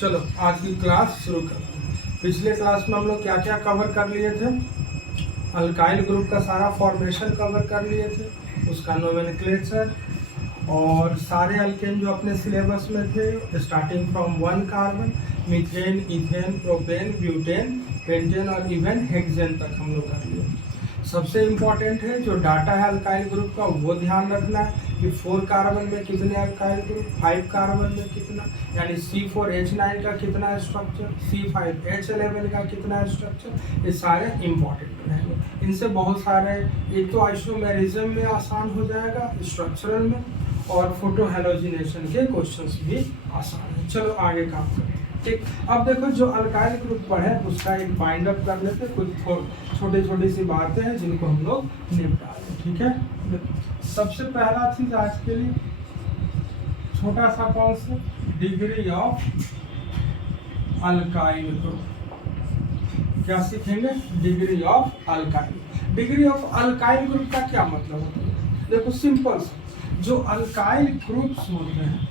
चलो आज की क्लास शुरू करते हैं। पिछले क्लास में हम लोग क्या क्या कवर कर लिए थे? अल्काइल ग्रुप का सारा फॉर्मेशन कवर कर लिए थे, उसका नोमेनक्लेचर और सारे अल्केन जो अपने सिलेबस में थे, starting from 1 carbon, methane, ethane, propane, butane, pentane और इवन हेक्सेन तक हम लोग कर लिए। सबसे इम्पॉर्टेंट है जो डाटा है अल्काइल ग्रुप का, वो ध्यान रखना है कि 4 कार्बन में कितने अल्काइल ग्रुप, 5 कार्बन में कितना, यानी C4H9 का कितना स्ट्रक्चर, C5H11 का कितना स्ट्रक्चर, ये सारे इम्पॉर्टेंट रहेंगे। इनसे बहुत सारे, एक तो आइसोमेरिज्म में आसान हो जाएगा, स्ट्रक्चरल में, और फोटो हेलोजिनेशन के क्वेश्चंस भी आसान है। चलो आगे काम करें। ठीक, अब देखो जो अल्काइल ग्रुप पढ़े उसका एक बाइंड अप कर लेते, कुछ छोटी छोटी सी बातें हैं जिनको हम लोग निपटा लें। ठीक है, सबसे पहला चीज आज के लिए छोटा सा concept, degree of alkyl group. क्या सीखेंगे? Degree of alkyl. Degree of alkyl group का क्या मतलब होता है? देखो सिंपल, जो अल्काइल ग्रुप्स होते हैं,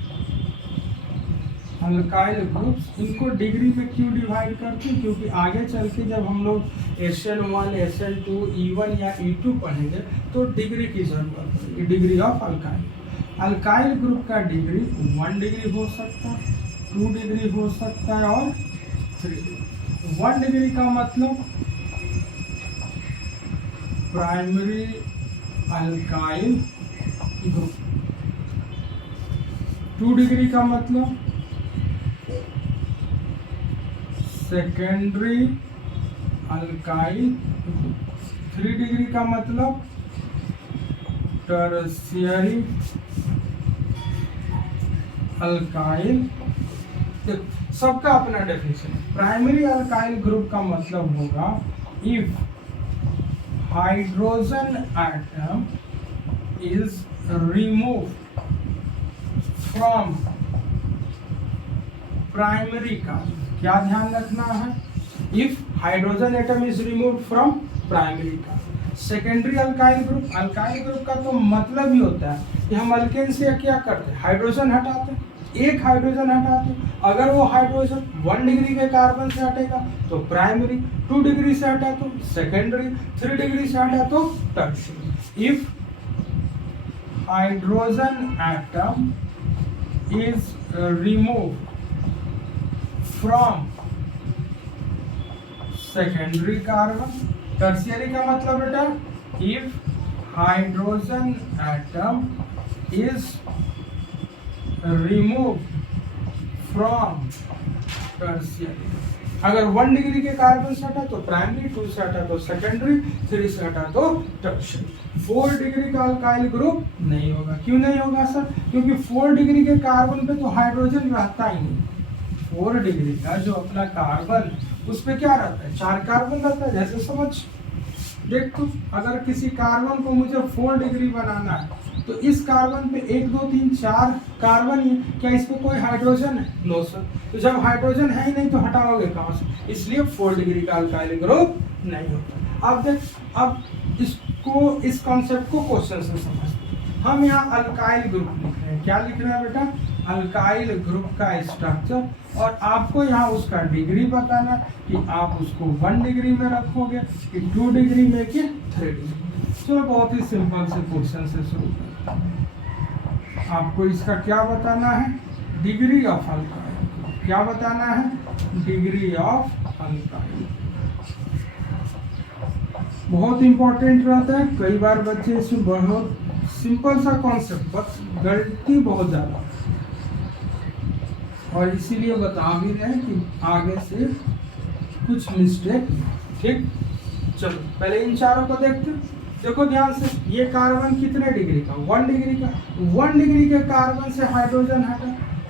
अल्काइल ग्रुप्स, इनको डिग्री में क्यों डिवाइड करते हैं? क्योंकि आगे चल के जब हम लोग SN1, SN2, E1 या E2 पढ़ेंगे तो डिग्री की जरूरत पड़ेगी। Degree of alkyl, alkyl group का डिग्री 1 डिग्री हो सकता है, 2 डिग्री हो सकता है और 3 डिग्री। 1 डिग्री का मतलब प्राइमरी अल्काइल ग्रुप, 2 डिग्री का मतलब सेकेंडरी अल्काइल ग्रुप, 3 डिग्री का मतलब टर्शियरी अल्काइल। सबका अपना डेफिनेशन है। प्राइमरी अल्काइल ग्रुप का मतलब होगा if hydrogen atom is remove from primary carbon. क्या ध्यान रखना है? If hydrogen atom is remove from primary carbon. Secondary alkyl group, alkyl group का तो मतलब ही होता है कि हम अल्केन से क्या करते हैं? हाइड्रोजन हटाते हैं, एक हाइड्रोजन हटाते हैं। अगर वो हाइड्रोजन 1 डिग्री के कार्बन से हटेगा तो प्राइमरी, 2 डिग्री से हटा तो सेकेंडरी, 3 डिग्री से हटा तो tertiary. If hydrogen atom is remove from secondary carbon, tertiary का मतलब बेटा if hydrogen atom is remove from tertiary. अगर 1 डिग्री के कार्बन से हटा तो प्राइमरी, 2 से हटा तो सेकेंडरी, 3 से हटा तो टर्शियरी। 4 डिग्री का अल्काइल ग्रुप नहीं होगा। क्यों नहीं होगा सर? क्योंकि 4 डिग्री के कार्बन पे तो हाइड्रोजन रहता ही नहीं। 4 डिग्री का जो अपना कार्बन, उस पे क्या रहता है? 4 कार्बन रहता है। जैसे समझ देख तू, अगर किसी कार्बन को मुझे 4 डिग्री बनाना है तो इस कार्बन पे 1 2 3 4 कार्बन ही, क्या इस पे कोई हाइड्रोजन है? No sir. तो जब हाइड्रोजन है ही नहीं तो हटाओगे कहाँ से? इसलिए 4 डिग्री का अल्काइल ग्रुप नहीं होता। अब देख, अब इसको, इस कॉन्सेप्ट को क्वेश्चन से समझते हैं। हम यहाँ अल्काइल ग्रुप लिख रहे हैं। क्या लिख रहे हैं बेटा? अल्काइल ग्रुप का स्ट्रक्चर, और आपको यहाँ उसका डिग्री बताना कि आप उसको 1 डिग्री में रखोगे कि 2 डिग्री में कि 3 डिग्री। चलो बहुत ही सिंपल से क्वेश्चन से शुरू करते हैं। आपको इसका क्या बताना है? Degree of alkyl. क्या बताना है? Degree of alkyl. बहुत इंपॉर्टेंट रहता है। कई बार बच्चे इसमें बहुत सिंपल सा कॉन्सेप्ट, बस गलती बहुत ज्यादा, और इसीलिए बता भी रहे हैं कि आगे से कुछ मिस्टेक। ठीक, चलो पहले इन चारों को देखते हैं। देखो ध्यान से, ये कार्बन कितने डिग्री का? 1 डिग्री का। 1 डिग्री के कार्बन से हाइड्रोजन हटा,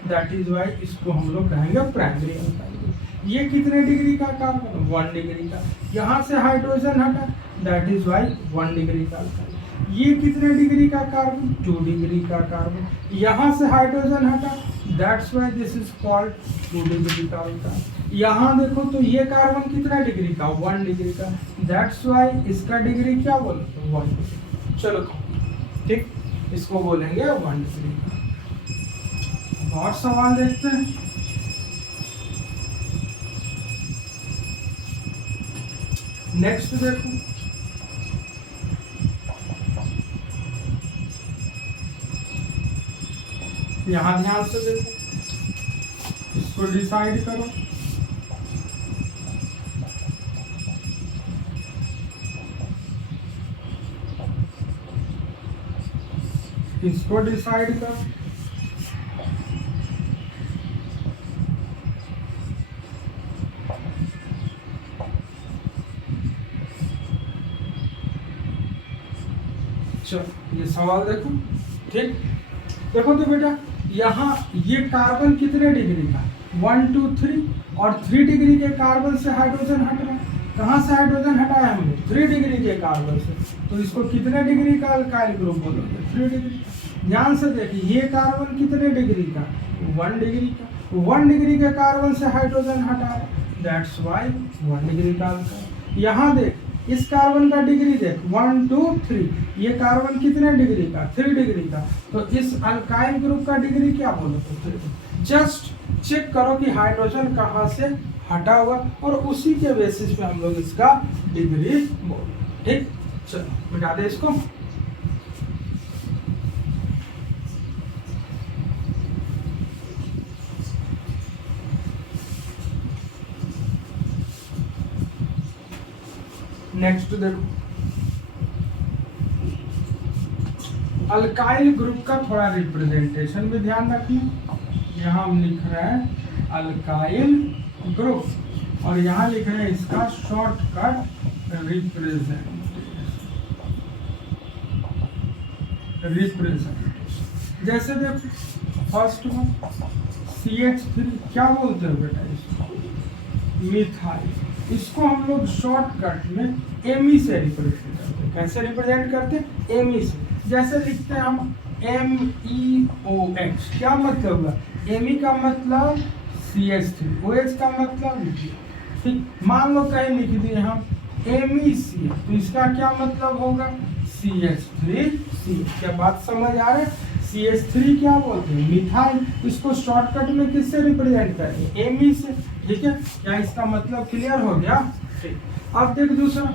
दैट इज वाई इसको हम लोग कहेंगे प्राइमरी अल्काइल। ये कितने डिग्री का कार्बन? 1 डिग्री का। यहाँ से हाइड्रोजन हटा, दैट इज वाई 1 डिग्री का अल्काइल। ये कितने डिग्री का कार्बन? 2 डिग्री का कार्बन। यहाँ से हाइड्रोजन हटा, that's why this is called 2 degree का अल्काइल। यहाँ देखो तो ये कार्बन कितना डिग्री का? 1 डिग्री का, दैट्स व्हाई इसका डिग्री क्या बोलोगे? 1 डिग्री। चलो ठीक, इसको बोलेंगे 1 डिग्री का। और सवाल देखते हैं। नेक्स्ट देखो, यहां ध्यान से देखो, इसको डिसाइड करो। इसको डिसाइड करो। चलो ये सवाल देखो, ठीक। देखो तो बेटा, यहाँ ये कार्बन कितने डिग्री का, 1 2 3 और 3 डिग्री के कार्बन से हाइड्रोजन हट रहा है। कहाँ से हाइड्रोजन हटाया हमने, 3 डिग्री के कार्बन से। तो इसको कितने डिग्री का अल्काइल ग्रुप बोलोगे, 3 डिग्री। ध्यान से देखिए, ये कार्बन कितने डिग्री का, 1 डिग्री का। 1 डिग्री के कार्बन से हाइड्रोजन हटा है, दैट्स वाई 1 डिग्री का अल्काइल। यहाँ देख, इस कार्बन का डिग्री देख, 1 2 3, ये कार्बन कितने डिग्री का, 3 डिग्री का। तो इस अल्काइल ग्रुप का डिग्री क्या बोलोगे, 3। जस्ट चेक करो कि हाइड्रोजन कहाँ से हटा हुआ, और उसी के बेसिस पे हम लोग इसका डिग्री बोलो, ठीक। चलो मिटा दे इसको। नेक्स्ट देखो, अल्काइल ग्रुप का थोड़ा रिप्रेजेंटेशन भी ध्यान रखना। यहाँ हम लिख रहे हैं अल्काइल ग्रुप, और यहाँ लिख रहे हैं इसका शॉर्टकट रिप्रेजेंटेशन। जैसे देखो, फर्स्ट वन CH3, क्या बोलते हो बेटा इसको, मिथाइल। इसको हम लोग शॉर्टकट में एमी से रिप्रेजेंट करते हैं। कैसे रिप्रेजेंट करते हैं, एमी से। जैसे लिखते हैं हम MEOH, क्या मतलब हुआ, एमी का मतलब CH3, OH का मतलब, ठीक। मान लो कहीं लिख दिए हम MEC, तो इसका क्या मतलब होगा, CH3C। क्या बात समझ आ रहा है, CH3 क्या बोलते हैं, मिथाइल। इसको शॉर्टकट में किससे रिप्रेजेंट करेंगे, एमी से, ठीक है। क्या इसका मतलब क्लियर हो गया, ठीक। अब देख दूसरा,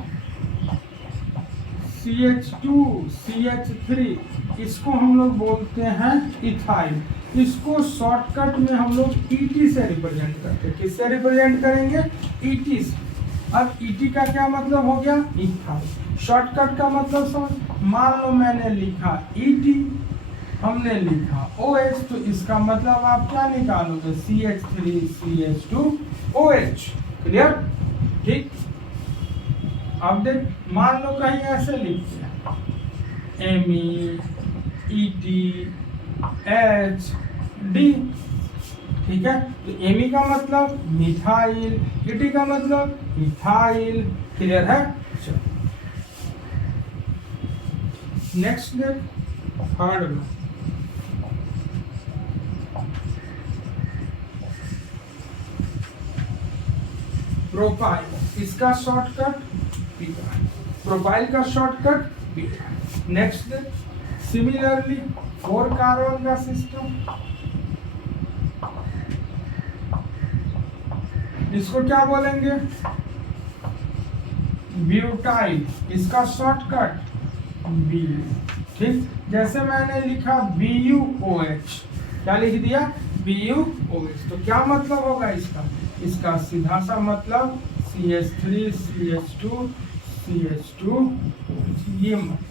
CH2 CH3, इसको हम लोग बोलते हैं इथाइल। इसको शॉर्टकट में हम लोग ET से रिप्रेजेंट करते हैं। किससे रिप्रेजेंट करेंगे, ET से। अब ET का क्या मतलब हो गया, इथाइल। शॉर्टकट का मतलब समझ, मान लो मैंने लिखा ET, हमने लिखा OH, तो इसका मतलब आप क्या निकालोगे, CH3 CH2 OH। क्लियर, ठीक। अब देख, मान लो कहीं ऐसे लिखते हैं MEETHD, ठीक है। तो एमी का मतलब मिथाइल, ET का मतलब इथाइल। क्लियर है, चलो नेक्स्ट देख, थर्ड में प्रोपाइल। इसका शॉर्टकट प्रोपाइल का शॉर्टकट। नेक्स्ट, सिमिलरली 4 कार्बन का सिस्टम, इसको क्या बोलेंगे, ब्यूटाइल। इसका शॉर्टकट बी, ठीक। जैसे मैंने लिखा BuOH, क्या लिख दिया, BuOH। तो क्या मतलब होगा इसका, इसका सीधा सा मतलब CH3 CH2 CH2, ये मतलब।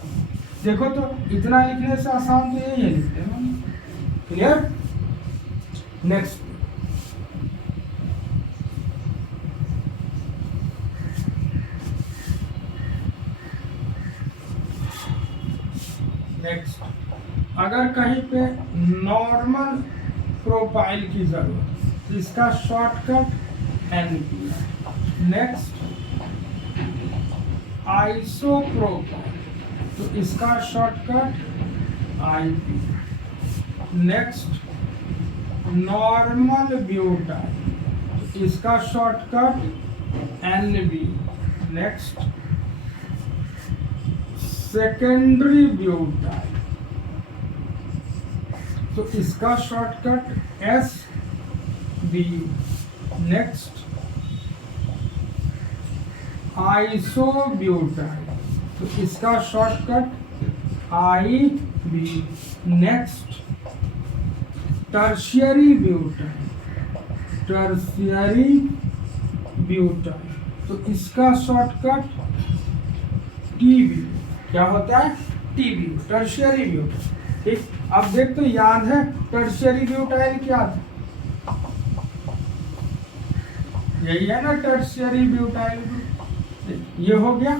देखो तो इतना लिखने से आसान तो यही है, लिखते हैं। क्लियर, नेक्स्ट, अगर कहीं पे नॉर्मल प्रोफाइल की जरूरत, तो इसका शॉर्टकट NP। नेक्स्ट, आइसोप्रोपाइल, तो इसका shortcut IP। Next, normal butyl, तो इसका shortcut NB। Next, secondary butyl, तो इसका शॉर्टकट SBU। नेक्स्ट, आइसोब्यूटाइल, तो इसका shortcut I B. Next tertiary butyl, tertiary butyl, तो इसका शॉर्टकट टी बी। क्या होता है? T B, tertiary butyl. ठीक, अब देख तो याद है टर्शियरी ब्यूटाइल क्या था? यही है ना टर्शियरी ब्यूटाइल। ये हो गया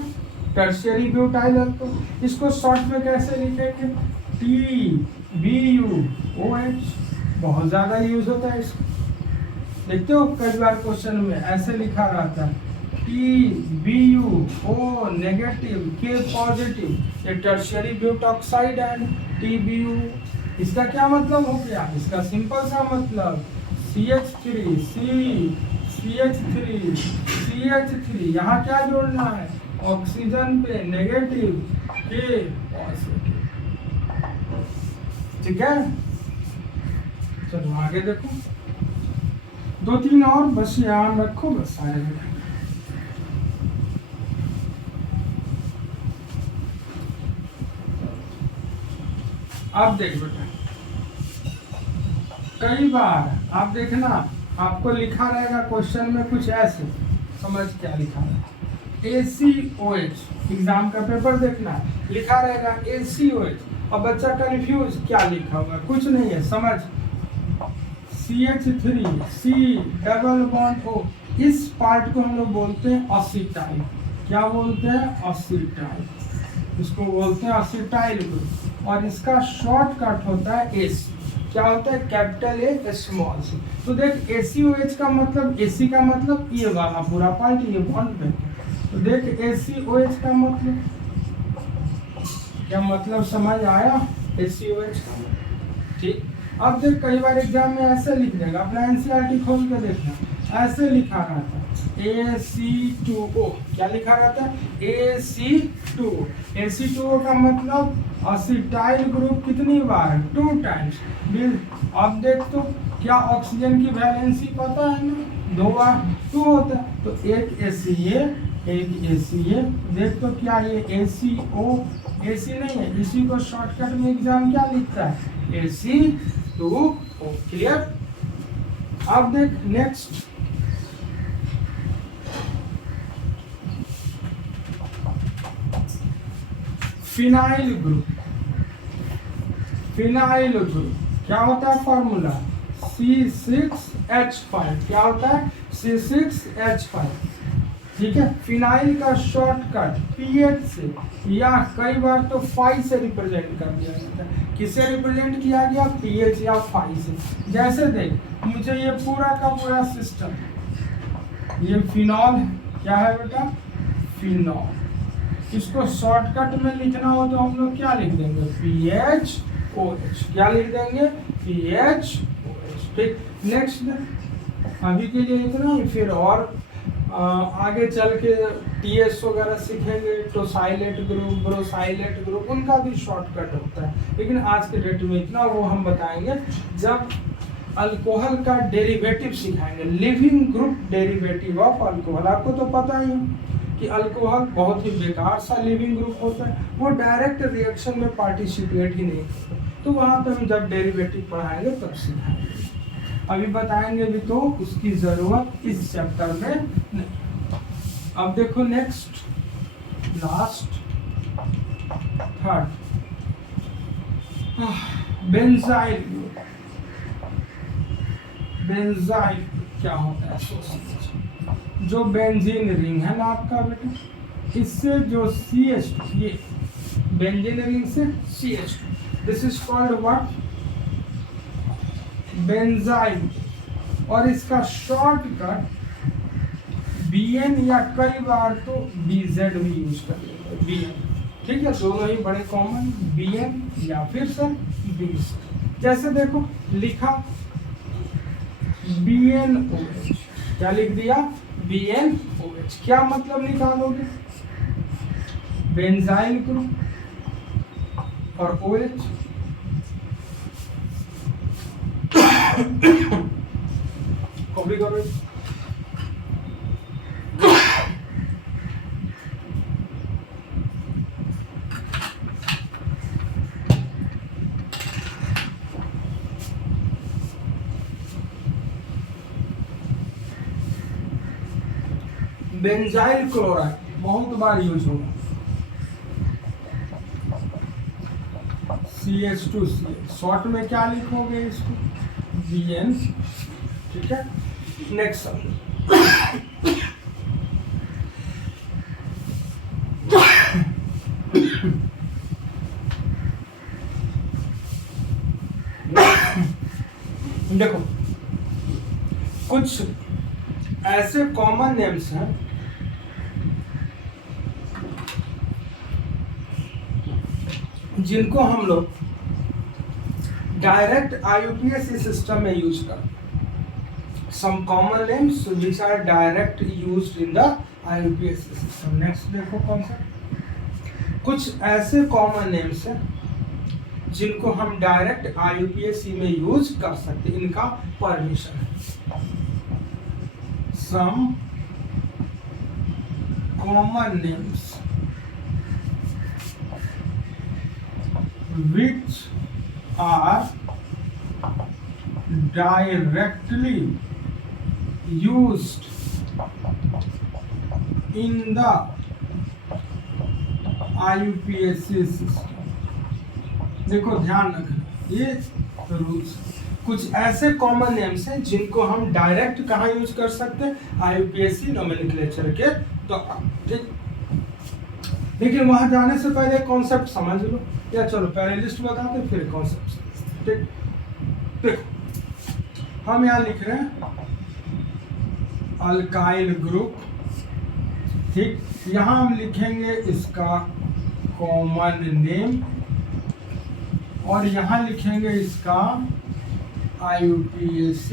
टर्शियरी ब्यूटाइल अल्कोहल। इसको शॉर्ट में कैसे लिखेंगे? T B U O H. बहुत ज्यादा यूज होता है इसका, देखते हो कई बार क्वेश्चन में ऐसे लिखा रहता है T B U O negative K positive. ये tertiary butoxide and T B U. इसका क्या मतलब हो गया? इसका सिंपल सा मतलब CH3 CH3 CH3। यहाँ क्या जोड़ना है? ऑक्सीजन पे नेगेटिव के पॉजिटिव। ठीक है, चलो आगे देखो। 2-3 और बस याद रखो, बस सारे। अब देख बेटा, कई बार आप देखना आपको लिखा रहेगा क्वेश्चन में कुछ ऐसे, समझ क्या लिखा है? ACOH। एग्जाम का पेपर देखना, लिखा रहेगा ACOH और बच्चा कंफ्यूज क्या लिखा हुआ है, कुछ नहीं है, समझ। CH3 C double bond O, इस पार्ट को हम लोग बोलते हैं असीटाइल। क्या बोलते हैं? असीटाइल। इसको बोलते हैं असीटाइल ग्रुप, और इसका शॉर्टकट होता है AC। क्या होता है? Capital A small C. तो देख ACOH का मतलब, AC का मतलब ये वाला पूरा पार्ट, ये बॉन्ड में। तो देख ACOH का मतलब क्या मतलब, समझ आया? ACOH का ठीक। अब देख कई बार एग्जाम में ऐसे लिख देगा, अपना NCERT खोल के देखना, ऐसे लिखा रहता है AC2O। क्या लिखा रहता है? AC2O। AC2O का मतलब असीटाइल ग्रुप कितनी बार? 2 टाइम्स। अब देख तो क्या ऑक्सीजन की वैलेंसी पता है ना? 2 बार 2 होता है, तो एक ACA एक ACA। देख तो क्या ये ACO AC नहीं है, इसी को शॉर्टकट में एग्जाम क्या लिखता है? AC2O। क्लियर? अब देख next, phenyl group. Phenyl group क्या होता है? Formula C6H5। क्या होता है? C6H5। ठीक है, फिनाइल का शॉर्टकट पीएच से, या कई बार तो फाई से रिप्रेजेंट कर दिया जाता है। किससे रिप्रेजेंट किया गया? पीएच या फाई से। जैसे देख मुझे ये पूरा का पूरा सिस्टम, ये फिनॉल है। क्या है बेटा? फिनॉल। इसको शॉर्टकट में लिखना हो तो हम लोग क्या लिख देंगे? PHOH। क्या लिख देंगे? PHOH। ठीक, नेक्स्ट। अभी के लिए इतना ही, फिर और आगे चल के TS वगैरह सीखेंगे, टोसाइलेट ग्रुप, ब्रोसाइलेट ग्रुप, उनका भी शॉर्टकट होता है। लेकिन आज के डेट में इतना वो हम बताएंगे जब अल्कोहल का डेरिवेटिव सिखाएंगे, leaving group derivative of alcohol. आपको तो पता ही है कि अल्कोहल बहुत ही बेकार सा लिविंग ग्रुप होता है, वो डायरेक्ट रिएक्शन में पार्टिसिपेट ही नहीं करता। तो वहाँ पे हम जब डेरिवेटिव पढ़ाएंगे तब सिखाएंगे, अभी बताएंगे भी तो उसकी जरूरत इस चैप्टर में नहीं। अब देखो next, last, third, benzyl. Benzyl क्या होता है? जो बेंजीन रिंग है ना आपका बेटा, इससे जो CH2, ये बेंजीन रिंग से CH2, this is called what? Benzyl. और इसका शॉर्टकट BN, या कई बार तो BZ भी यूज कर लेते हैं, BN। ठीक है, दोनों ही बड़े कॉमन, BN या फिर सर BZ। जैसे देखो लिखा BNOH। क्या लिख दिया? BNOH। क्या मतलब निकालोगे? बेंजाइल ग्रुप और OH। कॉपी करो। बेंजाइल क्लोराइड बहुत बार यूज होगा, CH2CH, शॉर्ट में क्या लिखोगे इसको, BN, ठीक है। नेक्स्ट देखो, कुछ ऐसे कॉमन नेम्स हैं जिनको हम लोग डायरेक्ट IUPAC सिस्टम में यूज करते हैं। Some common names which are direct used in the IUPAC system. Next देखो कौन सा, कुछ ऐसे कॉमन नेम्स हैं जिनको हम डायरेक्ट IUPAC में यूज कर सकते हैं, इनका परमिशन है। Some common names which are directly used in the IUPAC system। देखो ध्यान रखना, ये रूल्स, कुछ ऐसे कॉमन नेम्स हैं जिनको हम डायरेक्ट कहाँ यूज कर सकते हैं, IUPAC नोमेनक्लेचर के दौरान, ठीक। लेकिन वहां जाने से पहले कॉन्सेप्ट समझ लो, या चलो पहले लिस्ट बताते फिर कॉन्सेप्ट, ठीक। देखो हम यहाँ लिख रहे हैं अल्काइल ग्रुप, ठीक। यहाँ हम लिखेंगे इसका कॉमन नेम और यहाँ लिखेंगे इसका IUPAC।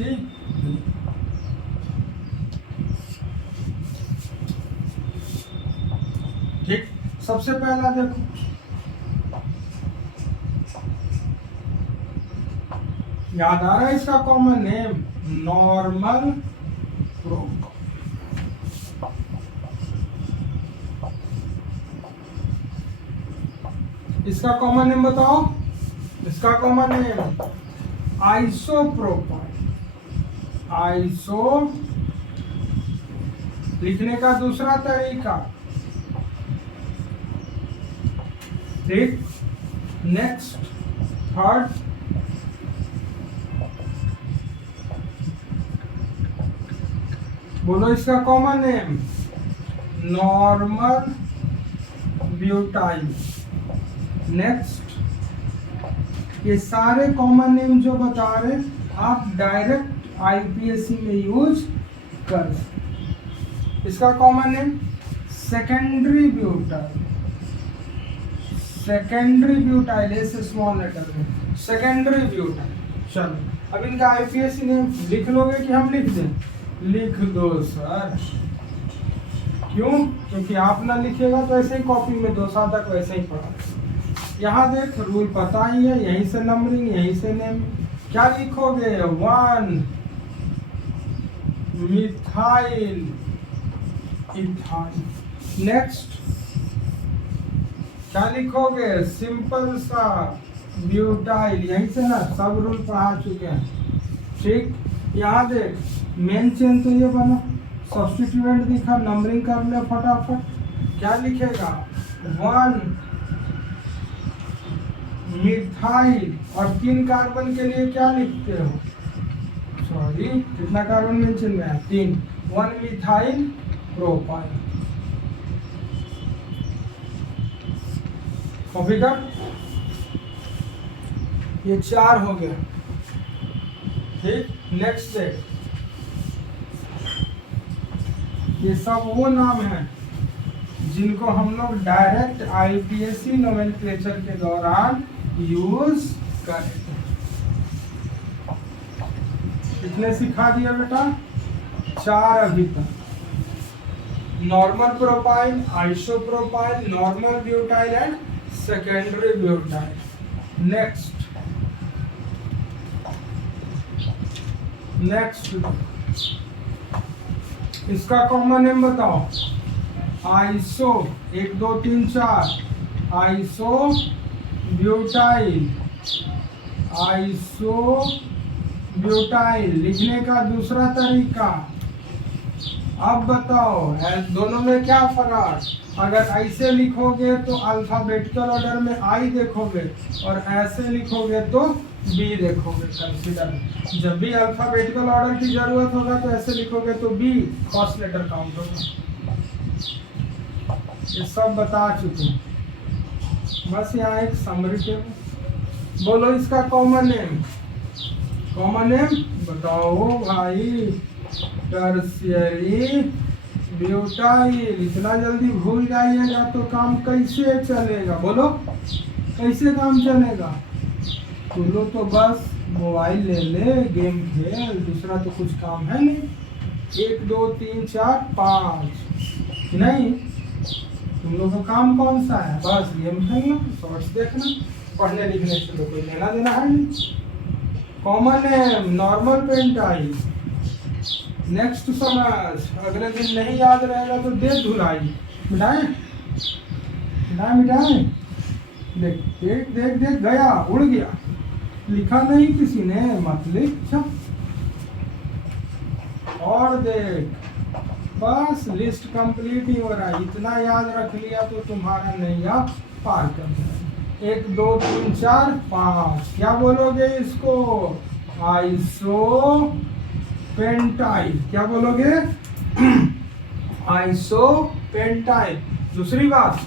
ठीक, सबसे पहला देखो, याद आ रहा है इसका कॉमन नेम, नॉर्मल प्रोप। इसका कॉमन नेम बताओ, इसका कॉमन नेम आइसोप्रोपाइल। आइसो लिखने का दूसरा तरीका, ठीक। नेक्स्ट थर्ड, बोलो इसका common name normal butyl. Next, ये सारे कॉमन नेम जो बता रहे आप डायरेक्ट IUPAC में यूज कर सकते। इसका common name secondary butyl. Secondary butyl, ऐसे स्मॉल लेटर में सेकेंडरी ब्यूटाइल। चलो अब इनका IUPAC नेम लिख लोगे कि हम लिख दें, लिख दो सर। क्यों? क्योंकि आप ना लिखेगा तो ऐसे ही कॉपी में 2 साल तक वैसे ही पढ़ा। यहाँ देख रूल पता ही है, यहीं से नंबरिंग, यहीं से नेम। क्या लिखोगे, 1 मिथाइल इथाइल। नेक्स्ट क्या लिखोगे, सिंपल सा ब्यूटाइल। यहीं से ना सब रूल पढ़ा चुके हैं, ठीक। यहाँ देख मेन चेन तो ये बना, सब्स्टिट्यूएंट दिखा, नंबरिंग कर ले फटाफट। क्या लिखेगा, 1 मिथाइल, और 3 कार्बन के लिए क्या लिखते हो, सॉरी कितना कार्बन मेंशन में है, 3, 1 मिथाइल प्रोपाइल। कॉपी कर, ये 4 हो गया, ठीक। नेक्स्ट है, ये सब वो नाम है जिनको हम लोग डायरेक्ट IUPAC नोमेनक्लेचर के दौरान यूज करेंगे। कितने सिखा दिया बेटा, 4 अभी तक। Normal propyl, isopropyl, normal butyl and secondary butyl. Next इसका कॉमन नेम बताओ, iso 1 2 3 4, iso butyl. Iso butyl लिखने का दूसरा तरीका अब बताओ दोनों में क्या फर्क? अगर ऐसे लिखोगे तो अल्फाबेटिकल ऑर्डर में आई देखोगे और ऐसे लिखोगे तो बी देखोगे। कंसीडर जब भी अल्फाबेटिकल ऑर्डर की जरूरत होगा तो ऐसे लिखोगे तो बी फर्स्ट लेटर काउंट होगा। ये सब बता चुके हैं, बस यहाँ एक समरी टेबल। बोलो इसका कॉमन नेम। कॉमन नेम बताओ भाई। Tertiary butyl. इतना जल्दी भूल जाइएगा तो काम कैसे चलेगा? बोलो कैसे काम चलेगा? तू लोग तो बस मोबाइल ले ले, गेम खेल, दूसरा तो कुछ काम है नहीं। 1 2 3 4 5 नहीं, तुम लोग का काम कौन सा है? बस गेम खेलना, शॉर्ट्स देखना, पढ़ने लिखने से तो कोई लेना देना है नहीं। Common name normal pentyl. Next समझ। अगले दिन नहीं याद रहेगा तो दे धुलाई। मिटाए मिटाए मिटाए। देख देख देख देख गया, उड़ गया, लिखा नहीं किसी ने, मत लिख। और देख बस लिस्ट कंप्लीट ही हो रहा है। इतना याद रख लिया तो तुम्हारा नैया पार कर जाएगा। 1 2 3 4 5 क्या बोलोगे इसको? Iso pentyl. क्या बोलोगे? Iso pentyl. दूसरी बात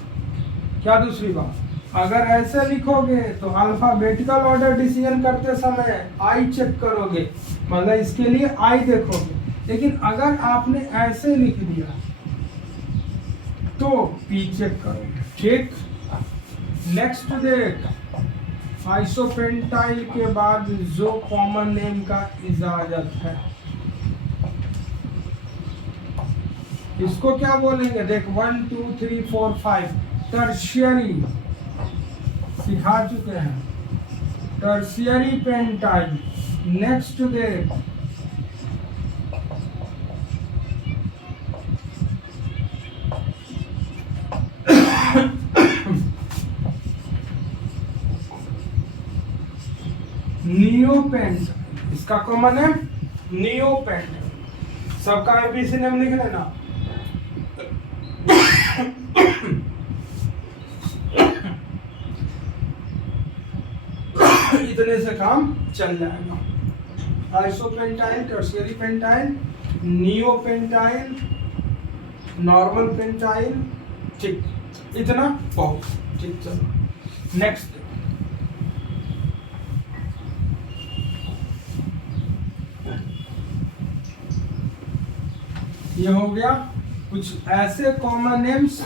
क्या? दूसरी बात, अगर ऐसे लिखोगे तो अल्फाबेटिकल ऑर्डर डिसीजन करते समय आई चेक करोगे, मतलब इसके लिए आई देखोगे। लेकिन अगर आपने ऐसे लिख दिया तो पी चेक करोगे। ठीक, नेक्स्ट देख। आइसोपेंटाइल के बाद जो कॉमन नेम का इजाजत है, इसको क्या बोलेंगे? देख 1 2 3 4 5 टर्शियरी सिखा चुके हैं। Tertiary pentyl. नेक्स्ट देख नियोपेंटाइल। इसका कॉमन है नियोपेंटाइल। सबका एबीसी नेम लिख लेना। इतने से काम चल जाएगा। Isopentyl, tertiary pentyl, neopentyl, normal pentyl. ठीक, इतना बहुत ठीक। चलो नेक्स्ट। ये हो गया कुछ ऐसे कॉमन नेम्स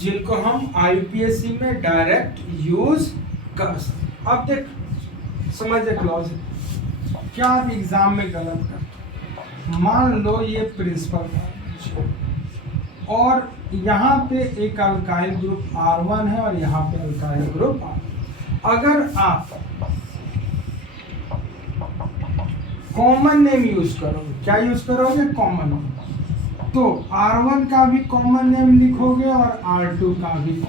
जिनको हम आईपीएससी में डायरेक्ट यूज कर सकते। अब देख समझ एक लॉजिक। क्या आप एग्जाम में गलत करते? मान लो ये प्रिंसिपल और यहाँ पे एक अल्काइल ग्रुप R1 है और यहाँ पे अल्काइल ग्रुप R। अगर आप कॉमन नेम यूज करोगे, क्या यूज करोगे? कॉमन नेम, तो R1 का भी कॉमन नेम लिखोगे और R2 का भी।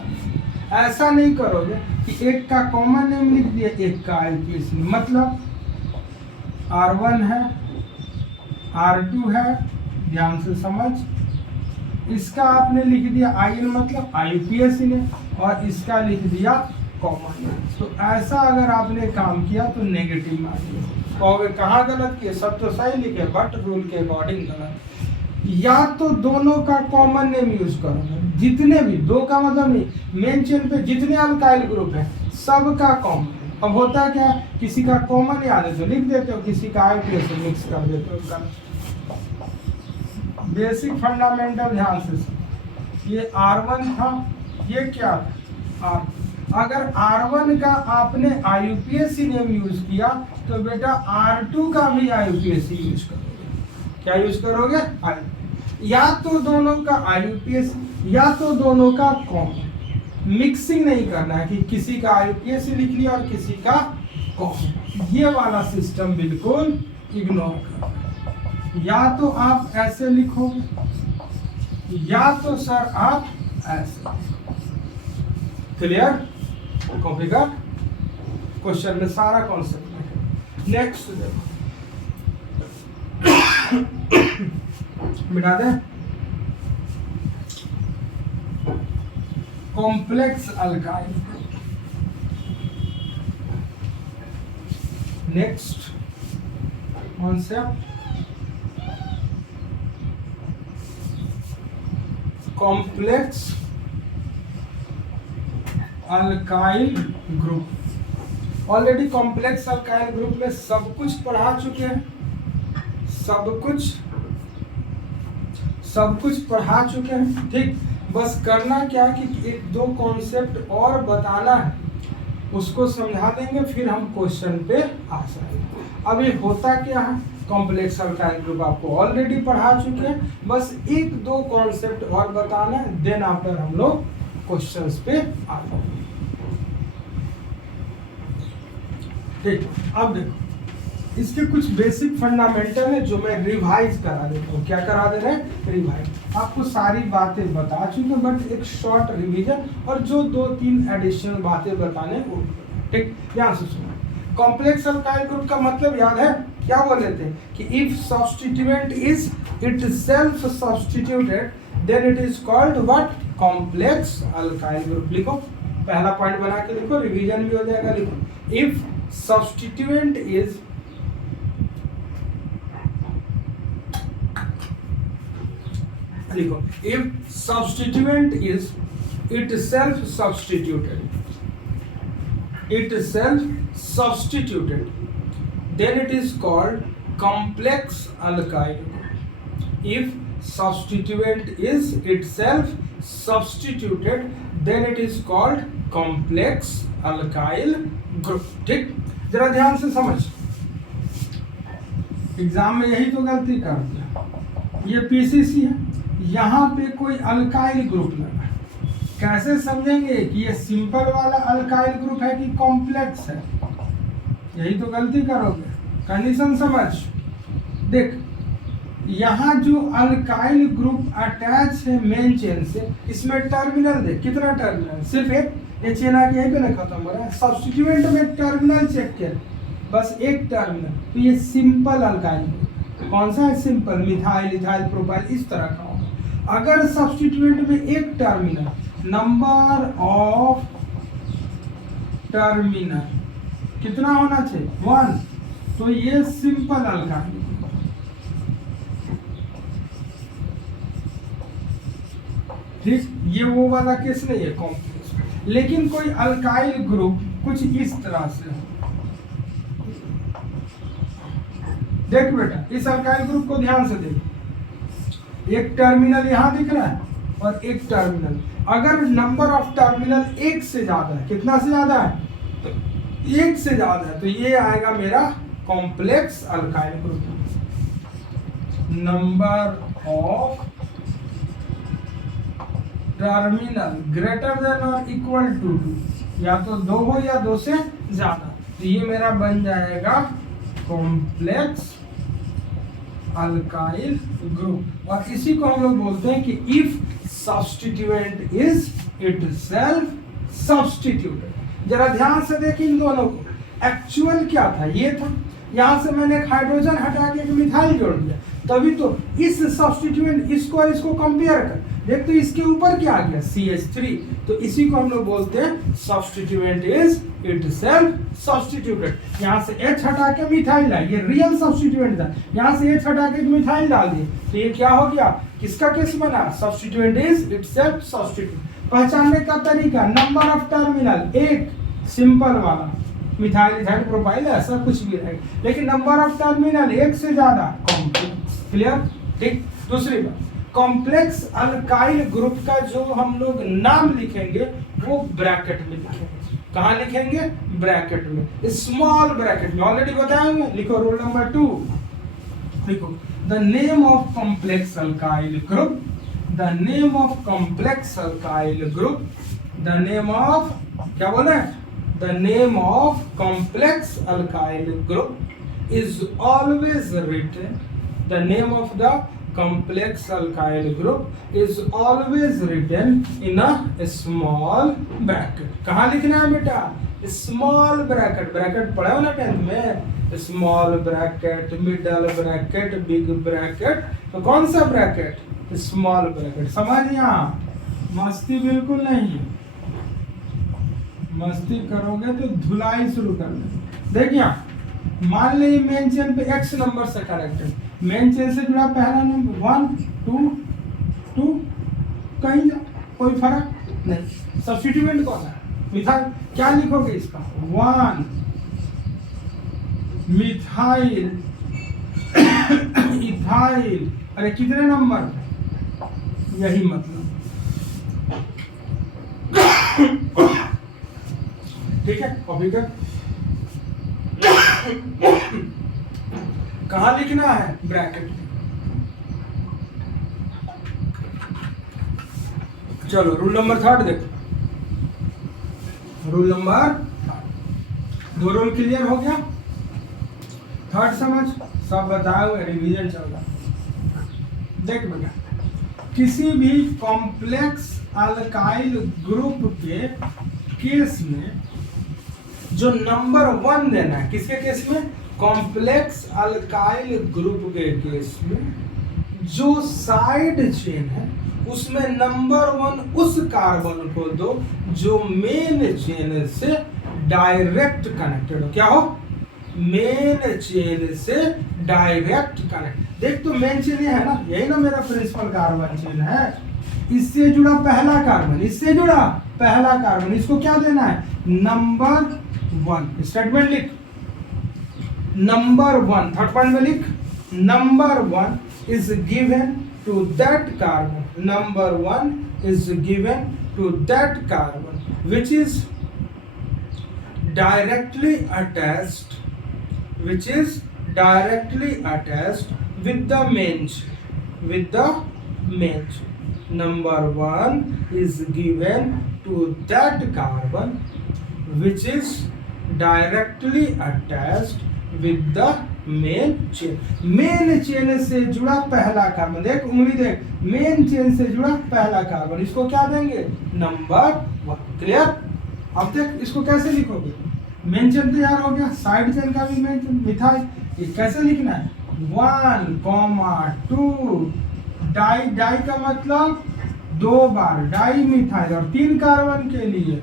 ऐसा नहीं करोगे कि एक का कॉमन नेम लिख दिया, एक का आईपीएस नेम। मतलब R1 है, R2 है, ध्यान से समझ। इसका आपने लिख दिया आईएन मतलब आईपीएस नेम, और इसका लिख दिया कॉमन नेम। तो ऐसा अगर आपने काम किया तो नेगेटिव मार्किंग। कहोगे कहाँ गलत किए? सब तो सही लिखे, बट रूल के अकॉर्डिंग गलत। या तो दोनों का कॉमन नेम यूज करोगे, जितने भी, दो का मतलब नहीं, मेन चेन पे जितने अल्काइल ग्रुप है सबका कॉमन। अब होता है क्या, किसी का कॉमन याद है तो लिख देते हो, किसी का आईपीएस से मिक्स कर देते हो। बेसिक फंडामेंटल ध्यान से। ये R1 था, ये क्या था? अगर R1 का आपने आईयूपीएससी नेम यूज किया तो बेटा R2 का भी आईयूपीएससी यूज करोगे। क्या यूज करोगे? या तो दोनों का आईयूपीएस या तो दोनों का कॉमन। मिक्सिंग नहीं करना है कि किसी का आईयूपीएससी लिख लिया और किसी का कॉमन। ये वाला सिस्टम बिल्कुल इग्नोर करना। या तो आप ऐसे लिखोगे या तो सर आप ऐसे। क्लियर? कॉपी का क्वेश्चन में सारा कॉन्सेप्ट लिखा। नेक्स्ट देखो। मिटा दें। Complex alkyl group. Next concept, complex alkyl group. Already complex alkyl group में सब कुछ पढ़ा चुके हैं, सब कुछ पढ़ा चुके हैं। ठीक, बस करना क्या है कि एक दो कॉन्सेप्ट और बताना है, उसको समझा देंगे, फिर हम क्वेश्चन पे आ जाएंगे। अभी होता क्या है, कॉम्प्लेक्स अल्काइल ग्रुप आपको ऑलरेडी पढ़ा चुके हैं, बस एक दो कॉन्सेप्ट और बताना है, देन आफ्टर हम लोग क्वेश्चंस पे आ जाएंगे। ठीक, अब देखो इसके कुछ बेसिक फंडामेंटल है जो मैं रिवाइज करा देता हूँ। क्या करा दे रहे हैं? रिवाइज। आपको सारी बातें बता चुके, बट एक शॉर्ट रिवीजन और जो दो तीन एडिशनल बातें बताने वो। ठीक, ध्यान से सुनो। कॉम्प्लेक्स अल्काइल ग्रुप का मतलब याद है क्या बोले थे कि if substituent is itself substituted then it is called what? Complex alkyl group. लिखो, पहला पॉइंट बना के लिखो, रिवीजन भी हो जाएगा। लिखो, if substituent is if substituent is itself substituted, then it is called complex alkyl group. If substituent is itself substituted, then it is called complex alkyl group. ठीक, जरा ध्यान से समझ, एग्जाम में यही तो गलती कर दिया। ये पीसीसी है, यहाँ पे कोई अल्काइल ग्रुप लगा, कैसे समझेंगे कि ये सिंपल वाला अल्काइल ग्रुप है कि कॉम्प्लेक्स है? यही तो गलती करोगे। कंडीशन समझ, देख यहाँ जो अल्काइल ग्रुप अटैच है मेन चेन से, इसमें टर्मिनल देख, कितना टर्मिनल? सिर्फ एक। ये चेन आके यहीं पे ना खत्म हो रहा है। सब्स्टिट्यूएंट में टर्मिनल चेक किया, बस एक टर्मिनल, तो ये सिंपल अल्काइल ग्रुप। कौन सा है? सिंपल। मिथाइल, इथाइल, प्रोपाइल, इस तरह का होगा। अगर सब्स्टिट्यूएंट में एक टर्मिनल, नंबर ऑफ टर्मिनल कितना होना चाहिए? 1, तो ये सिंपल अल्काइल। ठीक, ये वो वाला केस नहीं है कॉम्प्लेक्स। लेकिन कोई अल्काइल ग्रुप कुछ इस तरह से हो, देख बेटा इस अल्काइल ग्रुप को ध्यान से देख, एक टर्मिनल यहाँ दिख रहा है और एक टर्मिनल। अगर नंबर ऑफ टर्मिनल एक से ज्यादा है, कितना से ज्यादा है? तो एक से ज्यादा है, तो ये आएगा मेरा complex alkyl group. Number of terminal greater than और इक्वल टू 2, या तो 2 हो या 2 से ज्यादा, तो ये मेरा बन जाएगा कॉम्प्लेक्स अल्काइल ग्रुप। और इसी को हम लोग बोलते हैं कि if substituent is itself substituted. जरा ध्यान से देखिए इन दोनों को, एक्चुअल क्या था? ये था, यहां से मैंने एक हाइड्रोजन हटा के एक मिथाइल जोड़ दिया, तभी तो इस सब्स्टिट्यूएंट इसको और इसको कंपेयर कर देख, तो इसके ऊपर क्या आ गया? CH3। तो इसी को हम लोग बोलते हैं सब्स्टिट्यूएंट इज इटसेल्फ सब्स्टिट्यूटेड। यहाँ से H हटा के मिथाइल है, ये रियल सब्स्टिट्यूएंट था, यहाँ से H हटा के मिथाइल डाल दिए, तो ये क्या हो गया? किसका केस बना? Substituent is itself substituted. पहचानने का तरीका, नंबर ऑफ टर्मिनल एक, सिंपल वाला मिथाइल, इथाइल, प्रोपाइल, ऐसा कुछ भी रहेगा, लेकिन नंबर ऑफ टर्मिनल एक से ज्यादा, कॉम्प्लेक्स। क्लियर? ठीक। दूसरी बात, कॉम्प्लेक्स अल्काइल ग्रुप का जो हम लोग नाम लिखेंगे वो ब्रैकेट में लिखेंगे। कहाँ लिखेंगे? ब्रैकेट में, स्मॉल ब्रैकेट में। ऑलरेडी बताया हूँ, लिखो रूल नंबर 2, लिखो the name of complex alkyl group, the name of complex alkyl group, the name of, क्या बोले? The name of complex alkyl group is always written, the name of the complex alkyl group is always written in a small bracket. कहाँ लिखना है बेटा? Small bracket. Bracket पढ़े हो ना 10th में? Small bracket, middle bracket, big bracket. तो कौन सा ब्रैकेट? Small bracket. समझ? यहाँ मस्ती बिल्कुल नहीं. मस्ती करोगे तो धुलाई शुरू कर दे. देखिए मान लीजिए मेन चेन पे x नंबर से कनेक्टेड. मेन चेन से जुड़ा पहला नंबर 1 2 2 कहीं जा कोई फर्क नहीं. सब्स्टिट्यूएंट कौन है? मिथाइल. क्या लिखोगे इसका? 1 मिथाइल इथाइल. अरे कितने नंबर? यही मतलब. ठीक है. कॉपी कर. कहाँ लिखना है? ब्रैकेट. चलो रूल नंबर 3 देखो. रूल नंबर 2 रूल क्लियर हो गया. 3 समझ सब बताए हुए. रिवीजन चल रहा. देख बेटा किसी भी कॉम्प्लेक्स अल्काइल ग्रुप के केस में जो नंबर 1 देना है. किसके केस में? कॉम्प्लेक्स अल्काइल ग्रुप के केस में जो साइड चेन है उसमें नंबर 1 उस कार्बन को दो जो मेन चेन से डायरेक्ट कनेक्टेड हो. क्या हो? मेन चेन से डायरेक्ट कनेक्ट. देख तो मेन चेन है ना, यही ना मेरा प्रिंसिपल कार्बन चेन है. इससे जुड़ा पहला कार्बन, इससे जुड़ा पहला कार्बन, इसको क्या देना है? नंबर 1. स्टेटमेंट लिख. नंबर 1 थर्ड पॉइंट में लिख. Number 1 is given to that carbon. Number 1 is given to that carbon which is directly attached, which is directly attached with the main chain. With the main chain. Number 1 is given to that carbon which is directly attached with the main chain. Main chain से जुड़ा पहला carbon. देख उंगली देख. Main chain से जुड़ा पहला carbon, इसको क्या देंगे? नंबर 1. क्लियर? अब देख इसको कैसे लिखोगे? मेन चेन तैयार हो गया. साइड चेन का भी मेन चेन मिथाइल. ये कैसे लिखना है? 1, 2 डाई. डाई का मतलब 2 बार डाई मिथाइल और 3 कार्बन के लिए.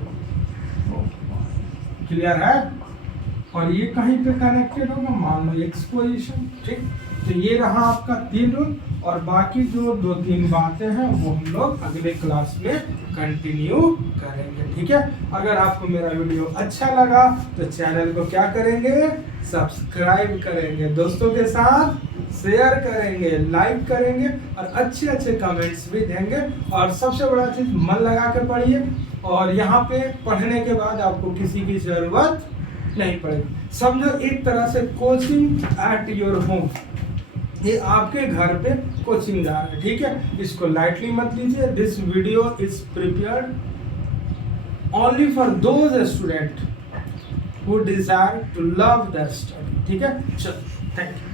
क्लियर है? और ये कहीं पे कनेक्टेड होगा, मान लो एक्स पोजीशन. ठीक. तो ये रहा आपका 3 रूल. और बाकी जो 2-3 बातें हैं वो हम लोग अगले क्लास में कंटिन्यू करेंगे. ठीक है. अगर आपको मेरा वीडियो अच्छा लगा तो चैनल को क्या करेंगे? सब्सक्राइब करेंगे, दोस्तों के साथ शेयर करेंगे, लाइक करेंगे और अच्छे अच्छे कमेंट्स भी देंगे. और सबसे बड़ा चीज मन लगा के पढ़िए. और यहाँ पे पढ़ने के बाद आपको किसी की जरूरत नहीं पड़ेगी. समझो एक तरह से कोचिंग एट योर होम. ये आपके घर पे कोचिंग जा रहा है. ठीक है. इसको लाइटली मत लीजिए. This video is prepared only for those student who desire to love the study. ठीक है. चलो थैंक यू.